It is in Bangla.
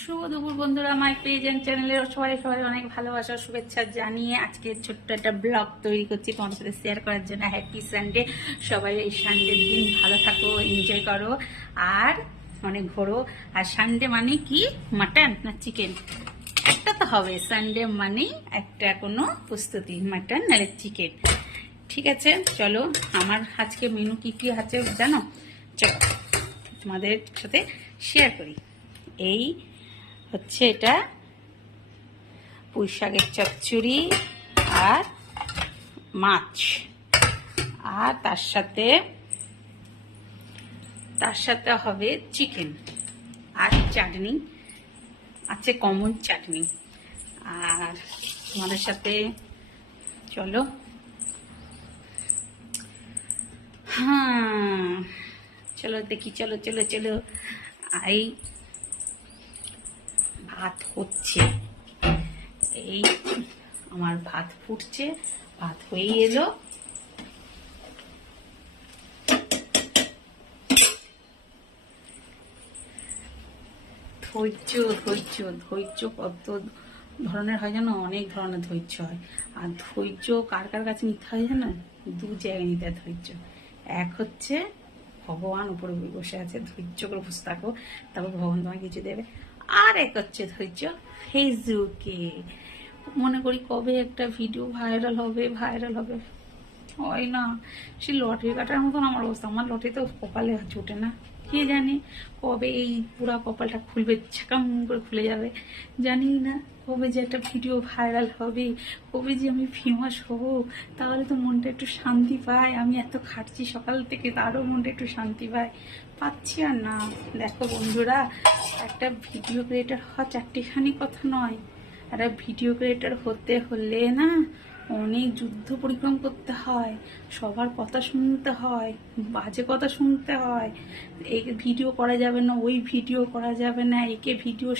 শুভ দুপুর বন্ধুরা, মাই পেজ এন্ড চ্যানেলের সবাই সবাই অনেক ভালোবাসা শুভেচ্ছা জানিয়ে আজকে ছোট্ট একটা ব্লগ তৈরি করছি তোমাদের সাথে শেয়ার করার জন্য। Happy Sunday. সবাই এই সানডের দিন ভালো থাকো, এনজয় করো আর অনেক ঘোরো। আর সানডে মানে কি, মাটন না চিকেন? একটা তো হবে। সানডে মানে একটা কোনো প্রস্তুতি, মাটন নাহলে চিকেন। ঠিক আছে, চলো আমার আজকে মেনু কি কি আছে জানো? চলো তোমাদের সাথে শেয়ার করি। এই হচ্ছে এটা পুঁই শাকের চচ্চড়ি আর মাছ, আর তার সাথে হবে চিকেন আর চাটনি আছে, কমন চাটনি। আর তোমাদের সাথে চলো, হ্যাঁ চলো দেখি, চলো চলো চলো। এই ভাত হচ্ছে, এই আমার ভাত ফুটছে, ভাত হয়ে এলো। ধৈর্য ধৈর্য ধৈর্য কত ধরনের হয় জানো? অনেক ধরনের ধৈর্য হয়। আর ধৈর্য কার কার কাছে নিতে হয় জানো? দু জায়গায় নিতে হয় ধৈর্য। এক হচ্ছে ভগবান উপরে বসে আছে, ধৈর্য করে বসে থাকো, তারপর ভগবান তোমায় কিছু দেবে। আর এক হচ্ছে ধৈর্য ফেসবুকে। মনে করি কবে একটা ভিডিও ভাইরাল হবে হয় না। সে লটারি কাটার মতন আমার অবস্থা। আমার লটারি তো কপালে জোটে না, কে জানে কবে এই পুরা কপালটা খুলবে, ছাকাম করে খুলে যাবে জানি না। কবে যে একটা ভিডিও ভাইরাল হবে, কবে যে আমি ফেমাস হব, তাহলে তো মনটা একটু শান্তি পায়। আমি এত খাটছি সকাল থেকে, তারও মনটা একটু শান্তি পাচ্ছি আর না। দেখো বন্ধুরা, একটা ভিডিও ক্রিয়েটার হওয়া চারটিখানি কথা নয়। একটা ভিডিও ক্রিয়েটার হতে হলে না অনেক যুদ্ধ পরিক্রম করতে হয়, সবার কথা শুনতে হয়, বাজে কথা শুনতে হয়। এই ভিডিও করা যাবে না, ওই ভিডিও করা যাবে না, একে ভিডিও